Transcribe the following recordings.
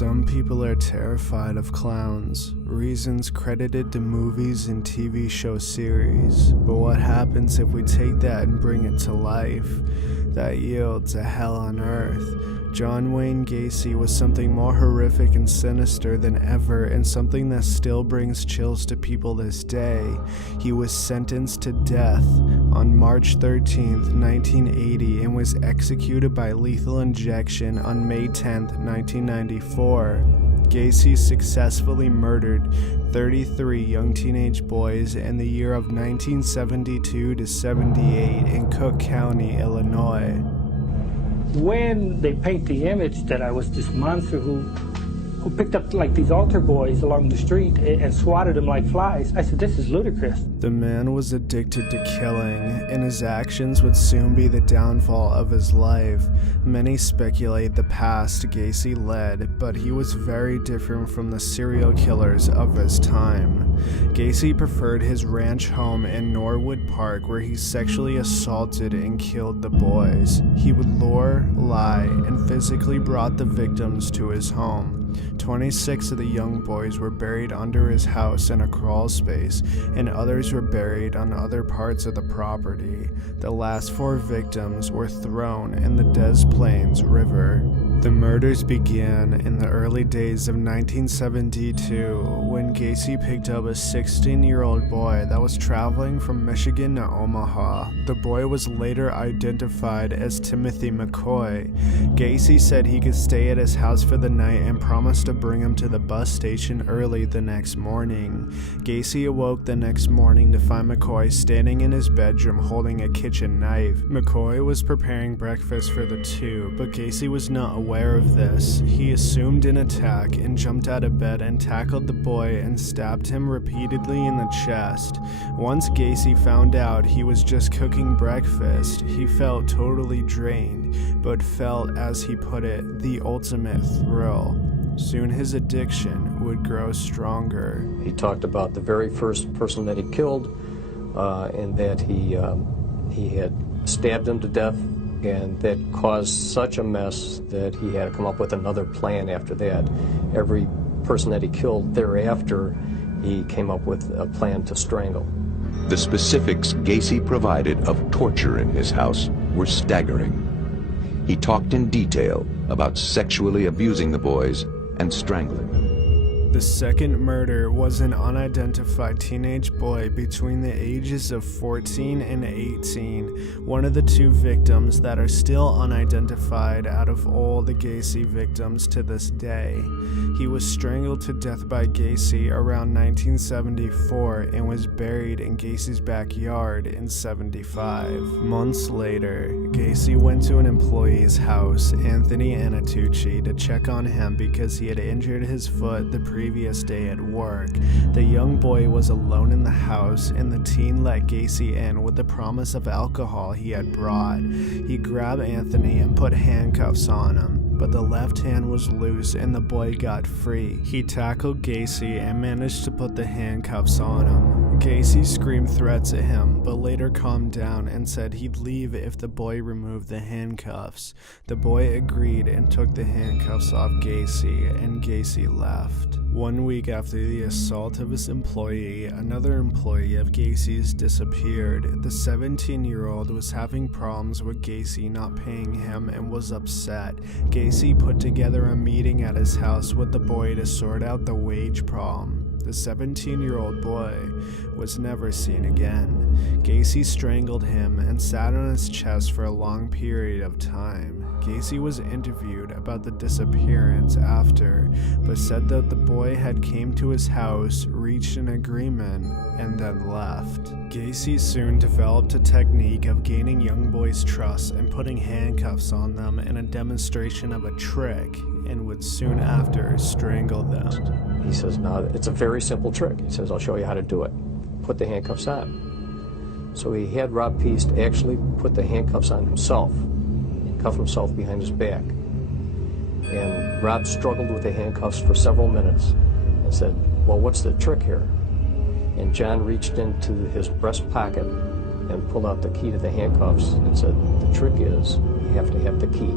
Some people are terrified of clowns, reasons credited to movies and TV show series, but what happens if we take that and bring it to life? That yields a hell on earth. John Wayne Gacy was something more horrific and sinister than ever, and something that still brings chills to people this day. He was sentenced to death on March 13th, 1980, and was executed by lethal injection on May 10th, 1994. Gacy successfully murdered 33 young teenage boys in the year of 1972 to 78 in Cook County, Illinois. When they paint the image that I was this monster who picked up like these altar boys along the street and swatted them like flies, I said, this is ludicrous. The man was addicted to killing, and his actions would soon be the downfall of his life. Many speculate the past Gacy led, but he was very different from the serial killers of his time. Gacy preferred his ranch home in Norwood Park, where he sexually assaulted and killed the boys. He would lure, lie, and physically brought the victims to his home. 26 of the young boys were buried under his house in a crawl space, and others were buried on other parts of the property. The last 4 victims were thrown in the Des Plaines River. The murders began in the early days of 1972 when Gacy picked up a 16-year-old boy that was traveling from Michigan to Omaha. The boy was later identified as Timothy McCoy. Gacy said he could stay at his house for the night and promised to bring him to the bus station early the next morning. Gacy awoke the next morning to find McCoy standing in his bedroom holding a kitchen knife. McCoy was preparing breakfast for the two, but Gacy was not aware of this. He assumed an attack and jumped out of bed and tackled the boy and stabbed him repeatedly in the chest. Once Gacy found out he was just cooking breakfast, he felt totally drained, but felt, as he put it, the ultimate thrill. Soon his addiction would grow stronger. He talked about the very first person that he killed, and that he had stabbed him to death, and that caused such a mess that he had to come up with another plan after that. Every person that he killed thereafter, he came up with a plan to strangle. The specifics Gacy provided of torture in his house were staggering. He talked in detail about sexually abusing the boys and strangling them. The second murder was an unidentified teenage boy between the ages of 14 and 18, one of the 2 victims that are still unidentified out of all the Gacy victims to this day. He was strangled to death by Gacy around 1974 and was buried in Gacy's backyard in 75. Months later, Gacy went to an employee's house, Anthony Anatucci, to check on him because he had injured his foot the previous day at work. The young boy was alone in the house, and the teen let Gacy in with the promise of alcohol he had brought. He grabbed Anthony and put handcuffs on him, but the left hand was loose and the boy got free. He tackled Gacy and managed to put the handcuffs on him. Gacy screamed threats at him, but later calmed down and said he'd leave if the boy removed the handcuffs. The boy agreed and took the handcuffs off Gacy, and Gacy left. 1 week after the assault of his employee, another employee of Gacy's disappeared. The 17-year-old was having problems with Gacy not paying him and was upset. Gacy put together a meeting at his house with the boy to sort out the wage problem. The 17-year-old boy was never seen again. Gacy strangled him and sat on his chest for a long period of time. Gacy was interviewed about the disappearance after, but said that the boy had came to his house, reached an agreement, and then left. Gacy soon developed a technique of gaining young boys' trust and putting handcuffs on them in a demonstration of a trick, and would soon after strangle them. He says, no, it's a very simple trick. He says, I'll show you how to do it. Put the handcuffs on. So he had Rob Peast actually put the handcuffs on himself, cuff himself behind his back. And Rob struggled with the handcuffs for several minutes and said, well, what's the trick here? And John reached into his breast pocket and pulled out the key to the handcuffs and said, the trick is you have to have the key.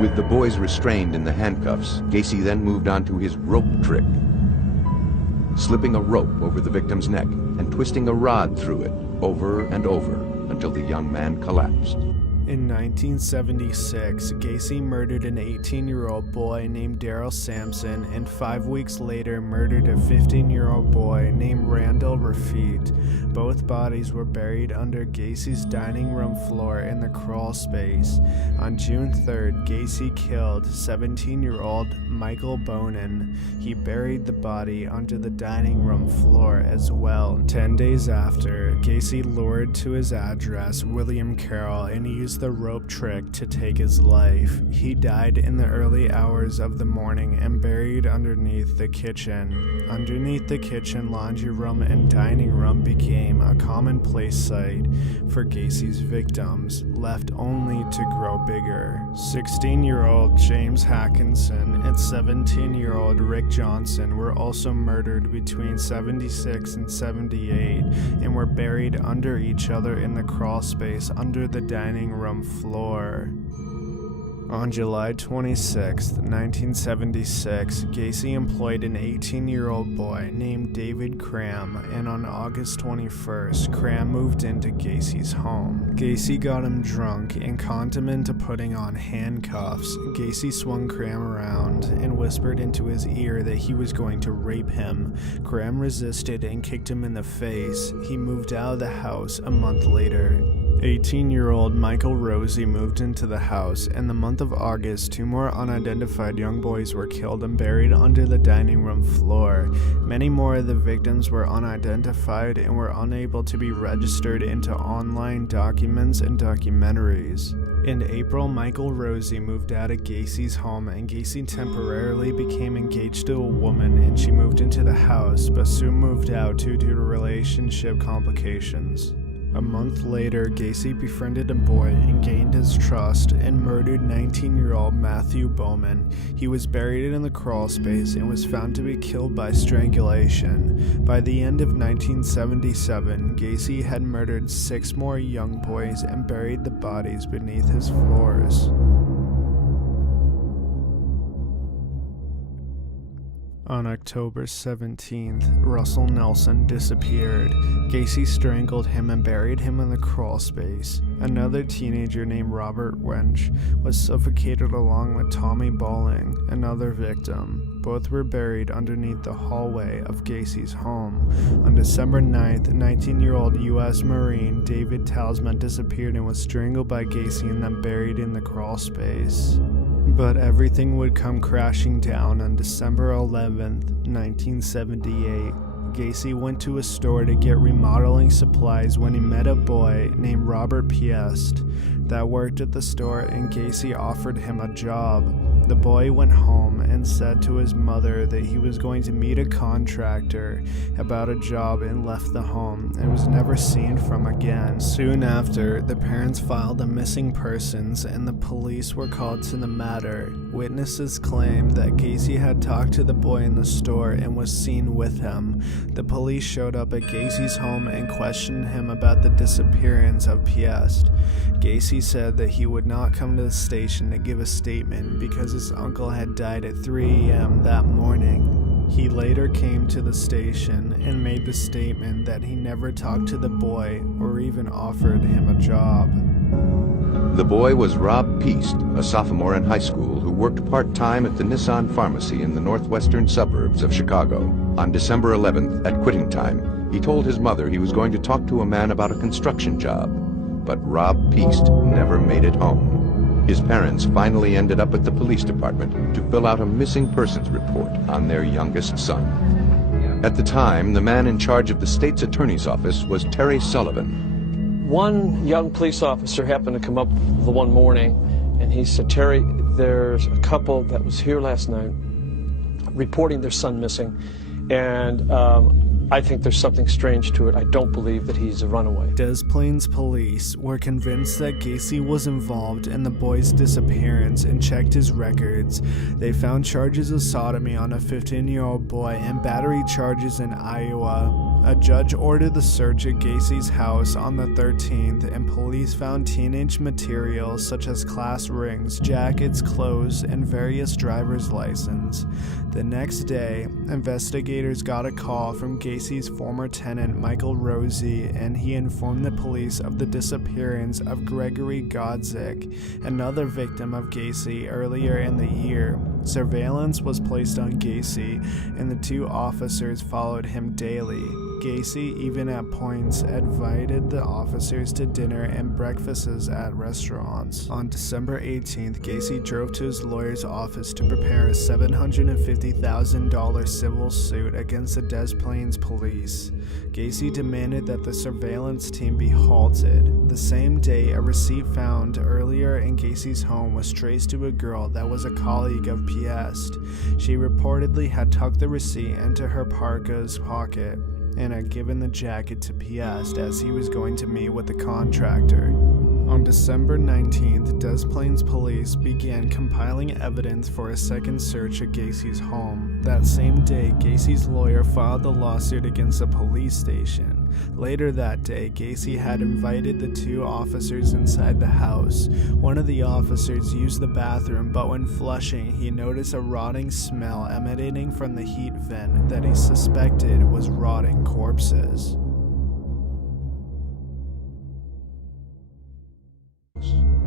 With the boys restrained in the handcuffs, Gacy then moved on to his rope trick, slipping a rope over the victim's neck and twisting a rod through it over and over until the young man collapsed. In 1976, Gacy murdered an 18-year-old boy named Daryl Sampson and 5 weeks later murdered a 15-year-old boy named Randall Rafit. Both bodies were buried under Gacy's dining room floor in the crawl space. On June 3rd, Gacy killed 17-year-old Michael Bonin. He buried the body under the dining room floor as well. 10 days after, Gacy lured to his address William Carroll and used the rope trick to take his life. He died in the early hours of the morning and buried underneath the kitchen. Underneath the kitchen, laundry room and dining room became a commonplace site for Gacy's victims, left only to grow bigger. 16-year-old James Hackinson and 17-year-old Rick Johnson were also murdered between 76 and 78 and were buried under each other in the crawl space under the dining room floor. On July 26, 1976, Gacy employed an 18-year-old boy named David Cram, and on August 21st, Cram moved into Gacy's home. Gacy got him drunk and conned him into putting on handcuffs. Gacy swung Cram around and whispered into his ear that he was going to rape him. Cram resisted and kicked him in the face. He moved out of the house a month later. 18-year-old Michael Rosie moved into the house. In the month of August, 2 more unidentified young boys were killed and buried under the dining room floor. Many more of the victims were unidentified and were unable to be registered into online documents and documentaries. In April, Michael Rosie moved out of Gacy's home, and Gacy temporarily became engaged to a woman, and she moved into the house, but soon moved out due to relationship complications. A month later, Gacy befriended a boy and gained his trust and murdered 19-year-old Matthew Bowman. He was buried in the crawl space and was found to be killed by strangulation. By the end of 1977, Gacy had murdered 6 more young boys and buried the bodies beneath his floors. On October 17th, Russell Nelson disappeared. Gacy strangled him and buried him in the crawl space. Another teenager named Robert Wench was suffocated along with Tommy Balling, another victim. Both were buried underneath the hallway of Gacy's home. On December 9th, 19-year-old U.S. Marine David Talisman disappeared and was strangled by Gacy and then buried in the crawl space. But everything would come crashing down on December 11th, 1978. Gacy went to a store to get remodeling supplies when he met a boy named Robert Piest that worked at the store, and Gacy offered him a job. The boy went home and said to his mother that he was going to meet a contractor about a job and left the home and was never seen from again. Soon after, the parents filed a missing persons and the police were called to the matter. Witnesses claimed that Gacy had talked to the boy in the store and was seen with him. The police showed up at Gacy's home and questioned him about the disappearance of Piest. Gacy said that he would not come to the station to give a statement because his uncle had died at 3 a.m. that morning. He later came to the station and made the statement that he never talked to the boy or even offered him a job. The boy was Rob Piest, a sophomore in high school who worked part-time at the Nissan pharmacy in the northwestern suburbs of Chicago. On December 11th, at quitting time, he told his mother he was going to talk to a man about a construction job. But Rob Piest never made it home. His parents finally ended up at the police department to fill out a missing persons report on their youngest son. At the time, the man in charge of the state's attorney's office was Terry Sullivan. One young police officer happened to come up the one morning, and he said, "Terry, there's a couple that was here last night reporting their son missing, and I think there's something strange to it. I don't believe that he's a runaway." Des Plaines police were convinced that Gacy was involved in the boy's disappearance and checked his records. They found charges of sodomy on a 15-year-old boy and battery charges in Iowa. A judge ordered the search at Gacy's house on the 13th, and police found teenage materials such as class rings, jackets, clothes, and various driver's license. The next day, investigators got a call from Gacy's former tenant Michael Rosie, and he informed the police of the disappearance of Gregory Godzik, another victim of Gacy earlier in the year. Surveillance was placed on Gacy, and the two officers followed him daily. Gacy even at points invited the officers to dinner and breakfasts at restaurants. On December 18th, Gacy drove to his lawyer's office to prepare a $750,000 civil suit against the Des Plaines police. Gacy demanded that the surveillance team be halted. The same day, a receipt found earlier in Gacy's home was traced to a girl that was a colleague of Piest. She reportedly had tucked the receipt into her parka's pocket and had given the jacket to Piest as he was going to meet with the contractor. On December 19th, Des Plaines police began compiling evidence for a second search at Gacy's home. That same day, Gacy's lawyer filed the lawsuit against the police station. Later that day, Gacy had invited the two officers inside the house. One of the officers used the bathroom, but when flushing, he noticed a rotting smell emanating from the heat vent that he suspected was rotting corpses.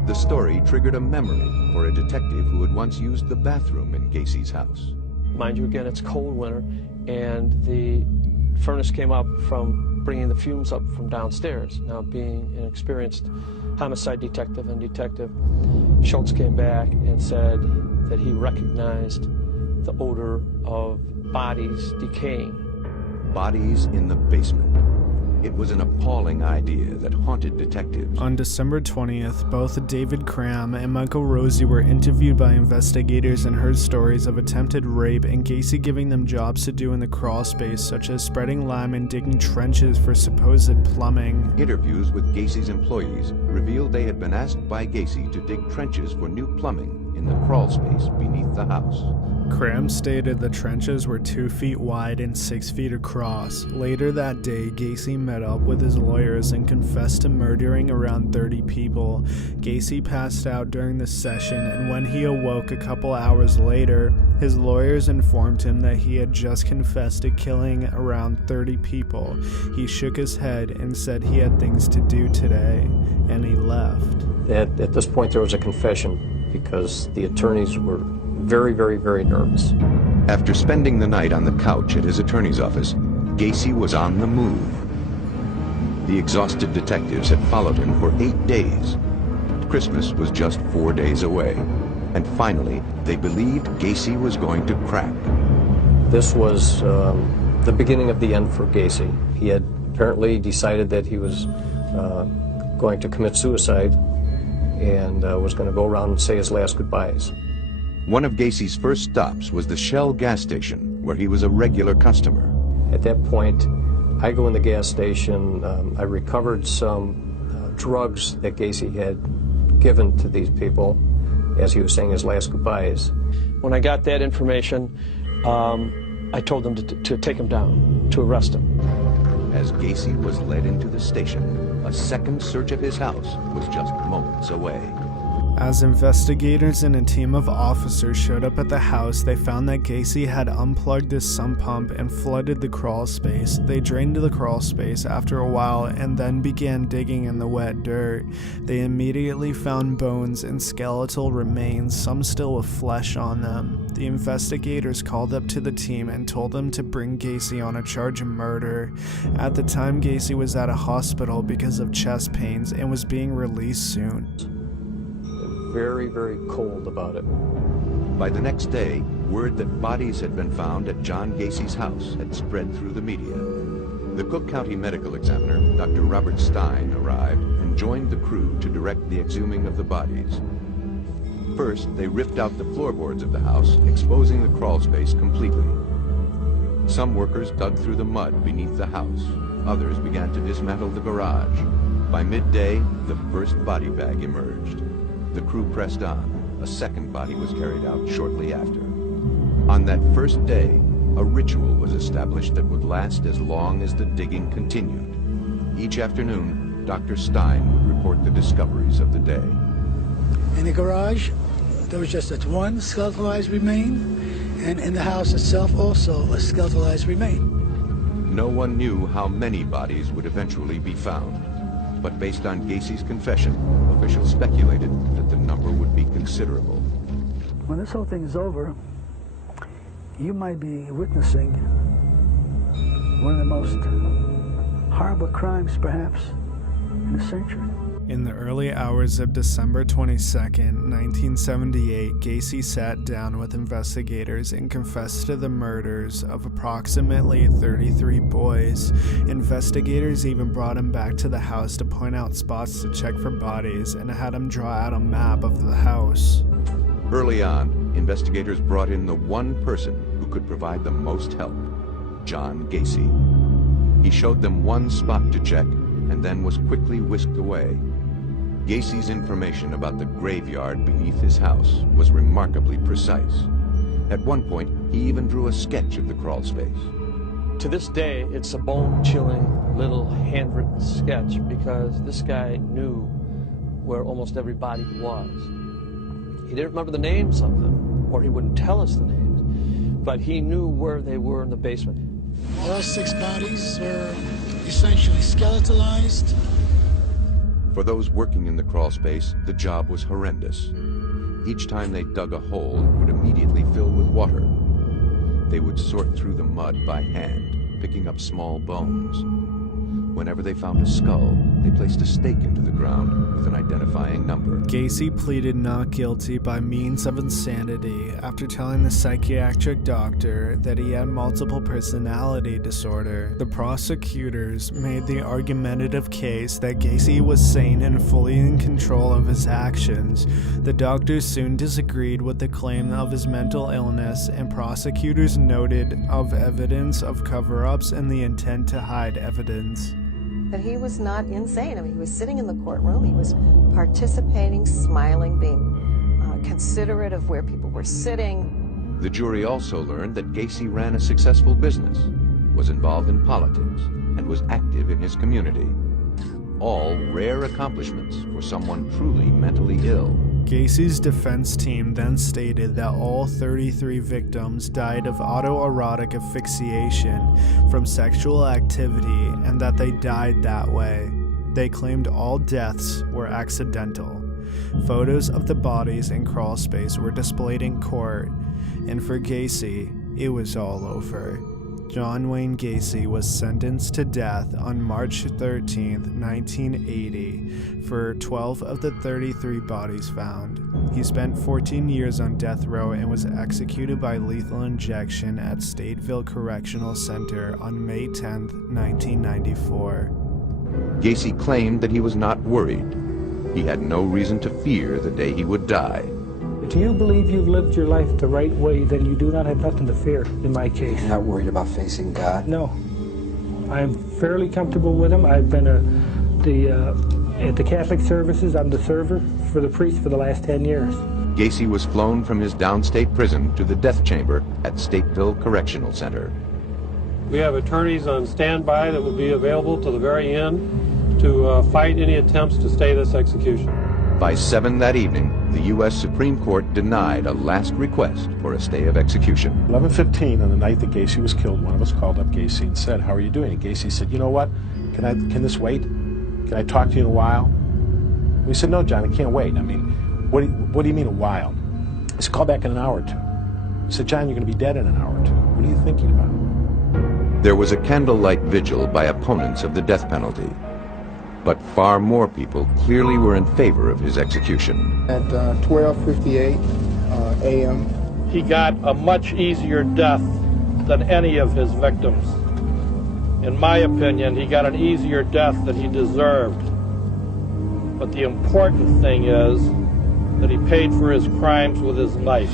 The story triggered a memory for a detective who had once used the bathroom in Gacy's house. Mind you, again, it's cold winter, and the furnace came up from bringing the fumes up from downstairs. Now, being an experienced homicide detective and Detective Schultz came back and said that he recognized the odor of bodies decaying. Bodies in the basement. It was an appalling idea that haunted detectives. On December 20th, both David Cram and Michael Rosie were interviewed by investigators and heard stories of attempted rape and Gacy giving them jobs to do in the crawl space, such as spreading lime and digging trenches for supposed plumbing. Interviews with Gacy's employees revealed they had been asked by Gacy to dig trenches for new plumbing in the crawl space beneath the house. Cram stated the trenches were 2 feet wide and 6 feet across. Later that day, Gacy met up with his lawyers and confessed to murdering around 30 people. Gacy passed out during the session, and when he awoke a couple hours later, his lawyers informed him that he had just confessed to killing around 30 people. He shook his head and said he had things to do today, and he left. At this point, there was a confession because the attorneys were very, very, very nervous. After spending the night on the couch at his attorney's office, Gacy was on the move. The exhausted detectives had followed him for 8 days. Christmas was just 4 days away, and finally, they believed Gacy was going to crack. This was the beginning of the end for Gacy. He had apparently decided that he was going to commit suicide and was going to go around and say his last goodbyes. One of Gacy's first stops was the Shell gas station, where he was a regular customer. At that point, I go in the gas station. I recovered some drugs that Gacy had given to these people as he was saying his last goodbyes. When I got that information, I told them to take him down, to arrest him. As Gacy was led into the station, a second search of his house was just moments away. As investigators and a team of officers showed up at the house, they found that Gacy had unplugged his sump pump and flooded the crawl space. They drained the crawl space after a while and then began digging in the wet dirt. They immediately found bones and skeletal remains, some still with flesh on them. The investigators called up to the team and told them to bring Gacy on a charge of murder. At the time, Gacy was at a hospital because of chest pains and was being released soon. Very, very cold about it. By the next day, word that bodies had been found at John Gacy's house had spread through the media. The Cook County medical examiner, Dr. Robert Stein, arrived and joined the crew to direct the exhuming of the bodies. First, they ripped out the floorboards of the house, exposing the crawl space completely. Some workers dug through the mud beneath the house. Others began to dismantle the garage. By midday, the first body bag emerged. The crew pressed on. A second body was carried out shortly after. On that first day, a ritual was established that would last as long as the digging continued. Each afternoon, Dr. Stein would report the discoveries of the day. In the garage, there was just that one skeletalized remain, and in the house itself also a skeletalized remain. No one knew how many bodies would eventually be found, but based on Gacy's confession, officials speculated that the number would be considerable. When this whole thing is over, you might be witnessing one of the most horrible crimes, perhaps, in a century. In the early hours of December 22nd, 1978, Gacy sat down with investigators and confessed to the murders of approximately 33 boys. Investigators even brought him back to the house to point out spots to check for bodies and had him draw out a map of the house. Early on, investigators brought in the one person who could provide the most help, John Gacy. He showed them one spot to check and then was quickly whisked away. Gacy's information about the graveyard beneath his house was remarkably precise. At one point, he even drew a sketch of the crawl space. To this day, it's a bone-chilling little handwritten sketch because this guy knew where almost every body was. He didn't remember the names of them, or he wouldn't tell us the names, but he knew where they were in the basement. All 6 bodies were essentially skeletalized. For those working in the crawl space, the job was horrendous. Each time they dug a hole, it would immediately fill with water. They would sort through the mud by hand, picking up small bones. Whenever they found a skull, they placed a stake into the ground with an identifying number. Gacy pleaded not guilty by means of insanity after telling the psychiatric doctor that he had multiple personality disorder. The prosecutors made the argumentative case that Gacy was sane and fully in control of his actions. The doctors soon disagreed with the claim of his mental illness, and prosecutors noted of evidence of cover-ups and the intent to hide evidence. But he was not insane. I mean, he was sitting in the courtroom, he was participating, smiling, being considerate of where people were sitting. The jury also learned that Gacy ran a successful business, was involved in politics, and was active in his community. All rare accomplishments for someone truly mentally ill. Gacy's defense team then stated that all 33 victims died of autoerotic asphyxiation from sexual activity and that they died that way. They claimed all deaths were accidental. Photos of the bodies in crawl space were displayed in court, and for Gacy, it was all over. John Wayne Gacy was sentenced to death on March 13, 1980, for 12 of the 33 bodies found. He spent 14 years on death row and was executed by lethal injection at Stateville Correctional Center on May 10, 1994. Gacy claimed that he was not worried. He had no reason to fear the day he would die. Do you believe you've lived your life the right way? Then you do not have nothing to fear, in my case. You're not worried about facing God? No. I'm fairly comfortable with him. I've been at the Catholic services. I'm the server for the priest for the last 10 years. Gacy was flown from his downstate prison to the death chamber at Stateville Correctional Center. We have attorneys on standby that will be available to the very end to fight any attempts to stay this execution. By 7 that evening, the U.S. Supreme Court denied a last request for a stay of execution. 11:15 on the night that Gacy was killed, one of us called up Gacy and said, "How are you doing?" And Gacy said, "You know what? Can this wait? Can I talk to you in a while?" We said, "No, John, I can't wait. I mean, what do you mean a while?" He said, "Call back in an hour or two." I said, "John, you're going to be dead in an hour or two. What are you thinking about?" There was a candlelight vigil by opponents of the death penalty, but far more people clearly were in favor of his execution. At 12:58 a.m. He got a much easier death than any of his victims. In my opinion, he got an easier death than he deserved. But the important thing is that he paid for his crimes with his life.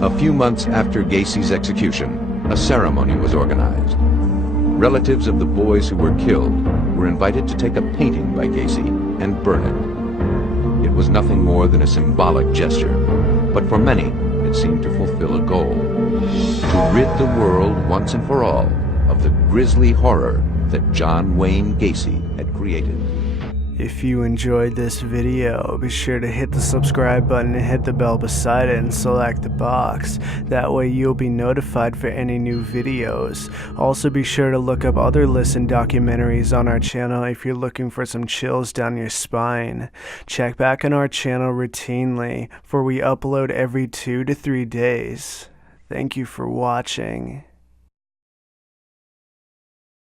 A few months after Gacy's execution, a ceremony was organized. Relatives of the boys who were killed were invited to take a painting by Gacy and burn it. It was nothing more than a symbolic gesture, but for many, it seemed to fulfill a goal: to rid the world once and for all of the grisly horror that John Wayne Gacy had created. If you enjoyed this video, be sure to hit the subscribe button and hit the bell beside it and select the box. That way you'll be notified for any new videos. Also be sure to look up other Listen documentaries on our channel if you're looking for some chills down your spine. Check back on our channel routinely, for we upload every 2 to 3 days. Thank you for watching.